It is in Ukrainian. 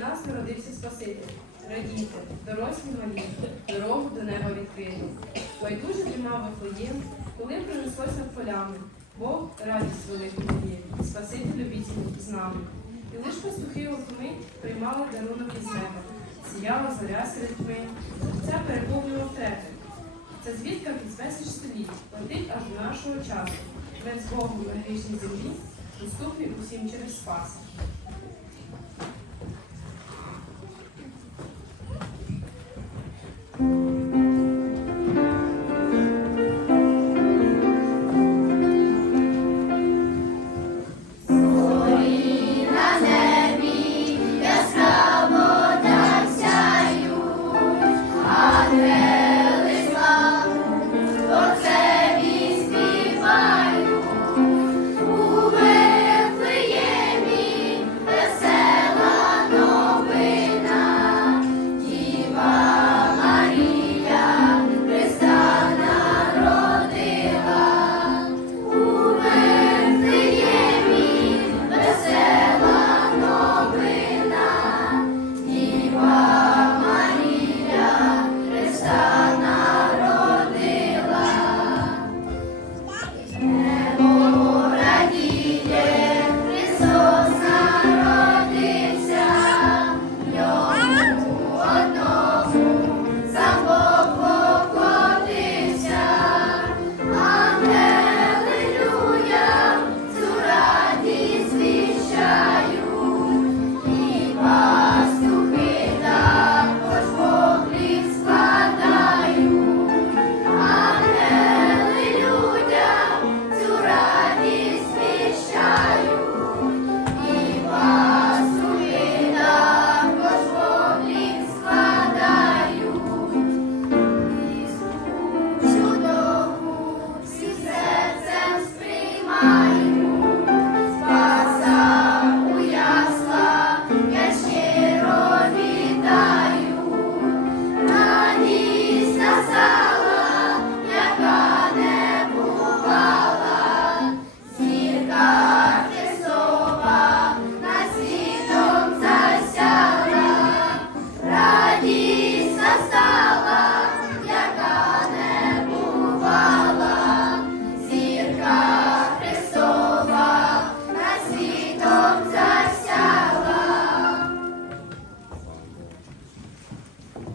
нас народився Спаситель. Радійте, дорослі малі, дорогу до неба відкрили. Байдуже дрімав Вифлеєм, коли принеслося полями. Бог радість велику дає, Спаситель обіцяний з нами. І лиш пастухи окми приймали дарунок із неба. Сіяла зоря серед тьми, серця переповнював трепет. Це звідка від безліч століть летить аж до нашого часу. Без Богу на грішній землі, доступний усім через спас.